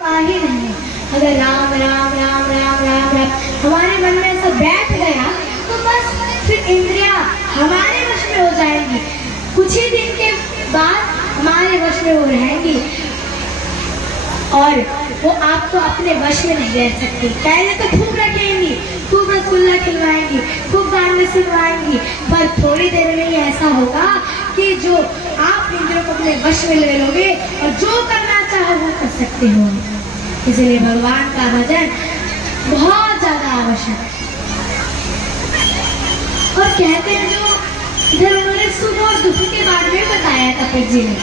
ही नहीं। अगर राम राम राम राम राम राम हमारे मन में ऐसा बैठ गया तो बस फिर इंद्रियां हमारे वश में हो जाएंगी। कुछ ही दिन के बाद हमारे वश में वो रहेंगी और वो आपको अपने वश में नहीं रह सकती। पहले तो खूब रखेंगी, खूब रसगुल्ला खिलवाएंगी, खूब गाने सुनवाएंगी, पर थोड़ी देर में ही ऐसा होगा कि जो आप इंद्रियों को अपने वश में ले लोगे और जो करना चाहो वो कर सकते हो। इसलिए भगवान का भजन बहुत ज्यादा आवश्यक है। और कहते हैं जो इधर उन्होंने सुख और दुख के बारे में बताया कपिल जी ने,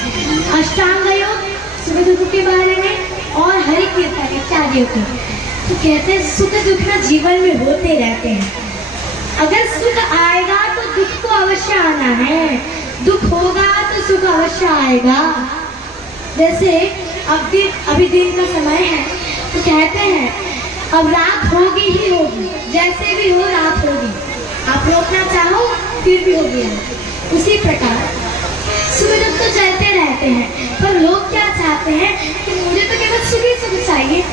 अष्टांग योग सुख दुख के बारे में और हरि कीर्तन इत्यादि के। तो कहते हैं सुख दुख ना जीवन में होते रहते हैं। अगर सुख आएगा तो दुख को अवश्य आना है, दुख होगा तो सुख अवश्य आएगा। जैसे अभी दिन का समय है तो कहते हैं अब रात होगी ही होगी, जैसे भी हो रात होगी, आप रोकना चाहो फिर भी होगी रात। उसी प्रकार सुख दुख तो चलते रहते हैं, पर लोग क्या चाहते हैं कि मुझे तो केवल सुख ही सुख चाहिए,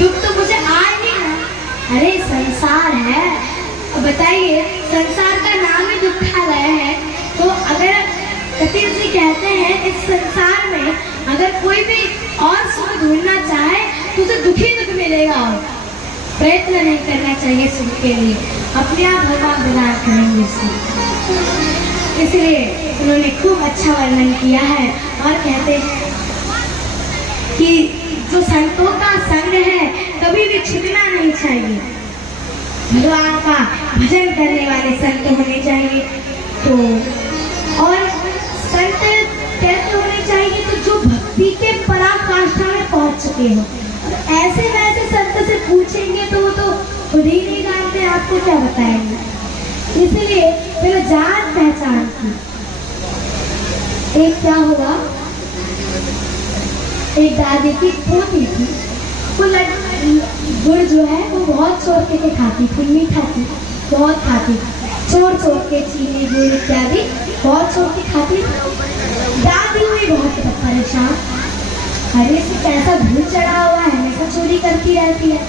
दुख तो मुझे आए ही ना। अरे संसार है, अब बताइए संसार का नाम ही दुखालय है। तो अगर कपिल जी कहते हैं इस संसार में अगर कोई भी और सुख ढूंढना चाहे तो उसे दुख ही दुख मिलेगा और प्रयत्न नहीं करना चाहिए सुख के लिए, अपने आप भगवान प्रदान करेंगे सुख। इसलिए उन्होंने खूब अच्छा वर्णन किया है और कहते हैं कि जो संतों का संग है कभी भी छूटना नहीं चाहिए। भगवान का भजन करने वाले संत होने चाहिए। तो और संत कैसे होने चाहिए, तो जो भक्ति के पराकाष्ठा में पहुंच चुके हो। ऐसे वैसे संत से पूछेंगे तो वो तो खुद ही नहीं जानते, आपको क्या बताएंगे। इसलिए पहले जान पहचान की। एक क्या हुआ, एक दादी की पोती थी, वो गुड़ जो है वो बहुत चोर के खाती थी, मीठा थी, बहुत खाती थी, चोर के चीनी गुड़ इत्यादि बहुत चोर के खाती थी। दादी हुई बहुत परेशान, अरे इसे कैसा भूत चढ़ा हुआ है, हमेशा चोरी करती रहती है।